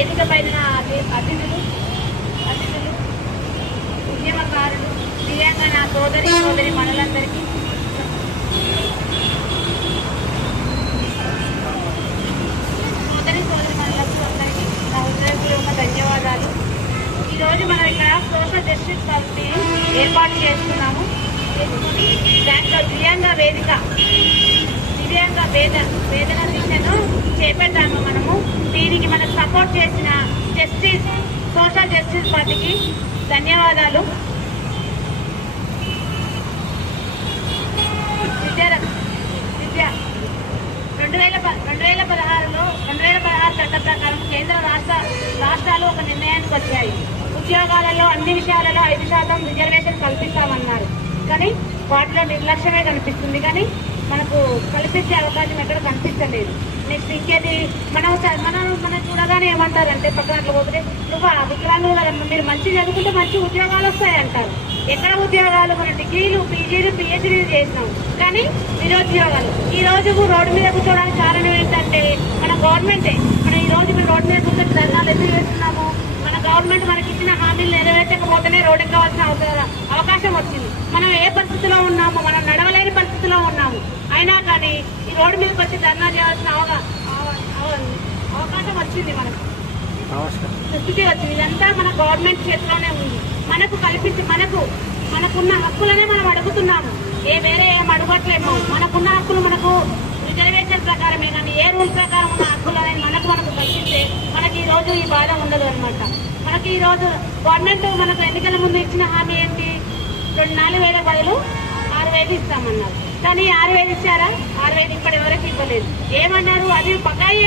వేదిక పైన అతిథులు ఉద్యమకారులు ప్రియంగా నా సోదరి మనులందరికీ మనులకు అందరికీ నా హృదయపూర్వక ధన్యవాదాలు. ఈరోజు మనం ఇక్కడ సోషల్ జస్టిస్ కమిటీ ఏర్పాటు చేసుకున్నాము. దాంట్లో దివ్యాంగ వేదన శిక్షను చేపట్టాము. మనము దీనికి మనకు సపోర్ట్ చేసిన సోషల్ జస్టిస్ పార్టీకి ధన్యవాదాలు. విద్య 2016 చట్ట ప్రకారం కేంద్ర రాష్ట్రాలు ఒక నిర్ణయానికి వచ్చాయి. ఉద్యోగాలలో అన్ని విషయాలలో 5% రిజర్వేషన్ కల్పిస్తామన్నారు. కానీ వాటిలో నిర్లక్ష్యమే కనిపిస్తుంది. కానీ మనకు కల్పించే అవకాశం ఎక్కడ కనిపించలేదు. నెక్స్ట్ ఇంకేది మనం చూడగానే ఏమంటారంటే పక్కన అట్లా పోతే నువ్వు వికలాంగులు కదమ్మా, మీరు మంచి చదువుకుంటే మంచి ఉద్యోగాలు వస్తాయి అంటారు. ఎక్కడ ఉద్యోగాలు? మన డిగ్రీలు, పీజీలు, పిహెచ్డీలు చేసినాం, కానీ నిరుద్యోగాలు. ఈ రోజు రోడ్డు మీద కూర్చోవడానికి కారణం ఏంటంటే మన గవర్నమెంటే. మనం ఈ రోజు రోడ్డు మీద కూర్చొని ధర్నాలు ఎందుకు చేస్తున్నాము? మన గవర్నమెంట్ మనకి ఇచ్చిన హామీలు నెరవేర్చకపోతేనే రోడ్డు ఎక్కవలసిన అవకాశం వచ్చింది. మనం ఏ పరిస్థితిలో ఉన్నాము? మనం నడవలేని పరిస్థితిలో ఉన్నాము. అయినా కానీ ఈ రోడ్డు మీదకి వచ్చి ధర్నా చేయాల్సిన అవకాశం వచ్చింది. మనకు స్థితి వచ్చింది. ఇదంతా మన గవర్నమెంట్ చేతిలోనే ఉంది. మనకు కల్పించి మనకున్న హక్కులనే మనం అడుగుతున్నాము. వేరే ఏం అడగట్లేము. మనకున్న హక్కులు మనకు రిజర్వేషన్ ప్రకారమే, కానీ ఏ రూల్ ప్రకారం ఉన్న హక్కులు అనేది మనకు కల్పిస్తే మనకి ఈ రోజు ఈ బాధ ఉండదు అనమాట. మనకి ఈ రోజు గవర్నమెంట్ మనకు ఎన్నికల ముందు ఇచ్చిన హామీ ఏంటి? 4,000 బదులు 6,000 ఇస్తామన్నారు. కానీ 6,000 ఇచ్చారా? 6,000 ఇప్పటి వరకు ఇవ్వలేదు. ఏమన్నారు? అది బకాయి